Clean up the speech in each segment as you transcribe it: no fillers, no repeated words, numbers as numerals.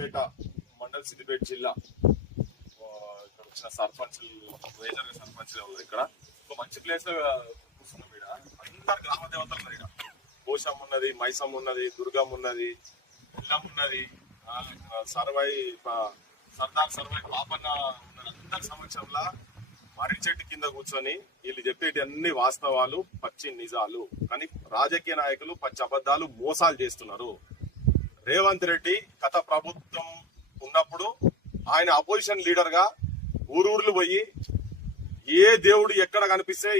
సిద్దిపేట మండల్ సిద్దిపేట జిల్లా ఇక్కడ వచ్చిన సర్పంచ్ మేజర్ సర్పంచ్ ఇక్కడ ఒక మంచి ప్లేస్ లో కూర్చున్నాం. ఇక్కడ అందరు గ్రామ దేవతలు ఉన్నారు. ఇక్కడ పోషమ్మ ఉన్నది, మైసమ్మ ఉన్నది, దుర్గమ్మ ఉన్నది, ఎల్లమ్మ ఉన్నది, సర్దార్ సర్వై పాపన్న ఉన్నది. అందరి సమక్షంలో మర్రి చెట్టు కింద కూర్చొని వీళ్ళు చెప్పేటి అన్ని వాస్తవాలు, పచ్చి నిజాలు. కానీ రాజకీయ నాయకులు పచ్చి అబద్ధాలు, మోసాలు చేస్తున్నారు. రేవంత్ రెడ్డి గత ప్రభుత్వం ఉన్నప్పుడు ఆయన అపోజిషన్ లీడర్ గా ఊరూర్లు పోయి ఏ దేవుడు ఎక్కడ కనిపిస్తే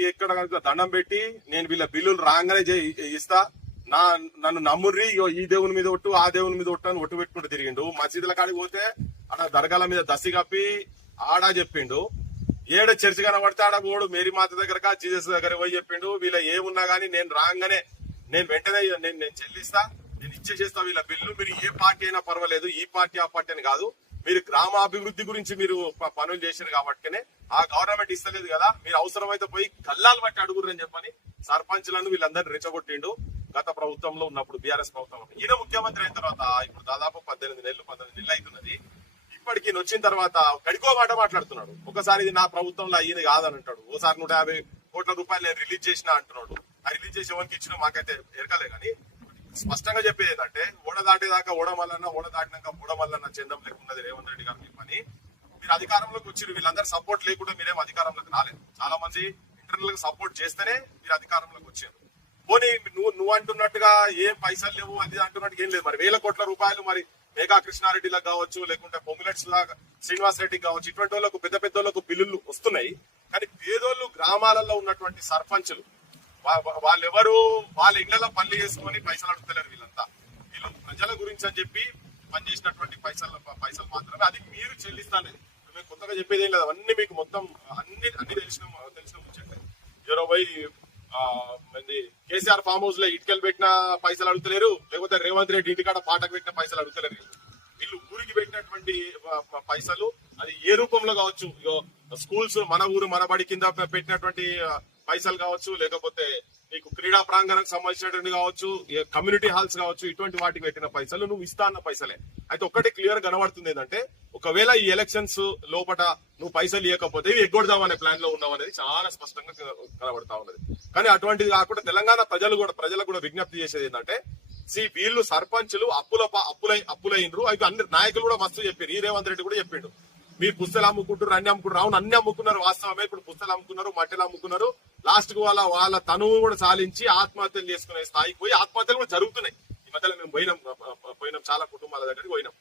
దండం పెట్టి నేను వీళ్ళ బిల్లులు రాగానే ఇస్తా, నన్ను నమ్ముర్రి, ఈ దేవుని మీద ఒట్టు, ఆ దేవుని మీద ఒట్టు అని ఒట్టు పెట్టుకుంటూ తిరిగిండు. మసీదుల కాడికి పోతే ఆడ దర్గాల మీద దసి కప్పి ఆడా చెప్పిండు. ఏడ చర్చి కనబడితే ఆడ పోడు మేరీ మాత దగ్గర జీసస్ దగ్గర పోయి చెప్పిండు. వీళ్ళ ఏమున్నా గానీ నేను రాగానే నేను వెంటనే నేను చెల్లిస్తా, నేను ఇచ్చేసేస్తా వీళ్ళ బిల్లు. మీరు ఏ పార్టీ అయినా పర్వాలేదు, ఈ పార్టీ ఆ పార్టీ అని కాదు, మీరు గ్రామాభివృద్ధి గురించి మీరు పనులు చేశారు కాబట్టినే ఆ గవర్నమెంట్ ఇస్తలేదు కదా, మీరు అవసరమైతే పోయి కల్లాలు బట్టి అడుగురని చెప్పని సర్పంచ్లను వీళ్ళందరినీ రెచ్చగొట్టిండు. గత ప్రభుత్వంలో ఉన్నప్పుడు బీఆర్ఎస్ ప్రభుత్వం ఈయన ముఖ్యమంత్రి అయిన తర్వాత ఇప్పుడు దాదాపు 19 నెలలు అవుతున్నది. ఇప్పటికి వచ్చిన తర్వాత గడికో మాట మాట్లాడుతున్నాడు. ఒకసారి ఇది నా ప్రభుత్వంలో ఈయన కాదని అంటాడు, ఓసారి 150 కోట్ల రూపాయలు నేను రిలీజ్ చేసినా అంటున్నాడు. ఆ రిలీజ్ చేసి ఎవరికి ఇచ్చినా మాకైతే ఎరకలే. కానీ స్పష్టంగా చెప్పేది ఏంటంటే ఓడ దాటేదాకా ఓడ దాటినాక ఓడమల్లన్న చందం లేకున్నది రేవంత్ రెడ్డి గారు. మీ పని మీరు అధికారంలోకి వచ్చి వీళ్ళందరూ సపోర్ట్ లేకుండా మీరేం అధికారంలోకి రాలేదు. చాలా మంది ఇంటర్నల్ గా సపోర్ట్ చేస్తేనే మీరు అధికారంలోకి వచ్చారు. పోనీ నువ్వు అంటున్నట్టుగా ఏం పైసలు లేవు అది అంటున్నట్టుగా ఏం లేదు. మరి 1000 కోట్ల రూపాయలు మరి మేఘా కృష్ణారెడ్డిలకు కావచ్చు, లేకుంటే పొంగులెట్స్ లాగా శ్రీనివాస్ రెడ్డికి కావచ్చు, ఇటువంటి వాళ్ళకు పెద్ద వాళ్ళకు బిల్లులు వస్తున్నాయి. కానీ పేదోళ్ళు గ్రామాలలో ఉన్నటువంటి సర్పంచులు వాళ్ళెవరు వాళ్ళ ఇళ్లలో పనులు చేసుకుని పైసలు అడుగుతలేరు. వీళ్ళంతా వీళ్ళు ప్రజల గురించి అని చెప్పి పనిచేసినటువంటి పైసలు మాత్రమే అది మీరు చెల్లిస్తానే. మేము కొత్తగా చెప్పేది ఏం లేదు, అవన్నీ మీకు మొత్తం అన్ని తెలిసిన ముచ్చట్లే. ఎవరో పోయి కేసీఆర్ ఫామ్ హౌస్ లో ఇటుకలు పెట్టిన పైసలు అడుగుతలేరు, లేకపోతే రేవంత్ రెడ్డి ఇంటికాడ పాటకు పెట్టిన పైసలు అడుగుతలేరు. వీళ్ళు ఊరికి పెట్టినటువంటి పైసలు అది ఏ రూపంలో కావచ్చు, స్కూల్స్ మన ఊరు మన బడి కింద పెట్టినటువంటి పైసలు కావచ్చు, లేకపోతే నీకు క్రీడా ప్రాంగణానికి సంబంధించినటువంటి కావచ్చు, కమ్యూనిటీ హాల్స్ కావచ్చు, ఇటువంటి వాటికి పెట్టిన పైసలు నువ్వు ఇస్తా అన్న పైసలే. అయితే ఒక్కటి క్లియర్ కనబడుతుంది ఏంటంటే ఒకవేళ ఈ ఎలక్షన్స్ లోపల నువ్వు పైసలు ఇవ్వకపోతే ఇవి ఎగ్గొడదామనే ప్లాన్ లో ఉన్నావు అనేది చాలా స్పష్టంగా కనబడతా ఉన్నది. కానీ అటువంటిది కాకుండా తెలంగాణ ప్రజలకు కూడా విజ్ఞప్తి చేసేది ఏంటంటే వీళ్ళు సర్పంచులు అప్పులైనరు. అవి అన్ని నాయకులు కూడా మస్తు చెప్పారు. ఈ రేవంత్ రెడ్డి కూడా చెప్పిండు, మీరు పుస్తలు అమ్ముకుంటారు, అన్ని అమ్ముకుంటారు. అవును, అన్ని అమ్ముకున్నారు, వాస్తవమే. ఇప్పుడు పుస్తలు అమ్ముకున్నారు, మట్టెలు అమ్ముకున్నారు. లాస్ట్ కు వాళ్ళ తనువు కూడా సాధించి ఆత్మహత్యలు చేసుకునే స్థాయికి పోయి ఆత్మహత్యలు కూడా జరుగుతున్నాయి. ఈ మధ్యలో మేము పోయినాం చాలా కుటుంబాల దగ్గరికి పోయినాం.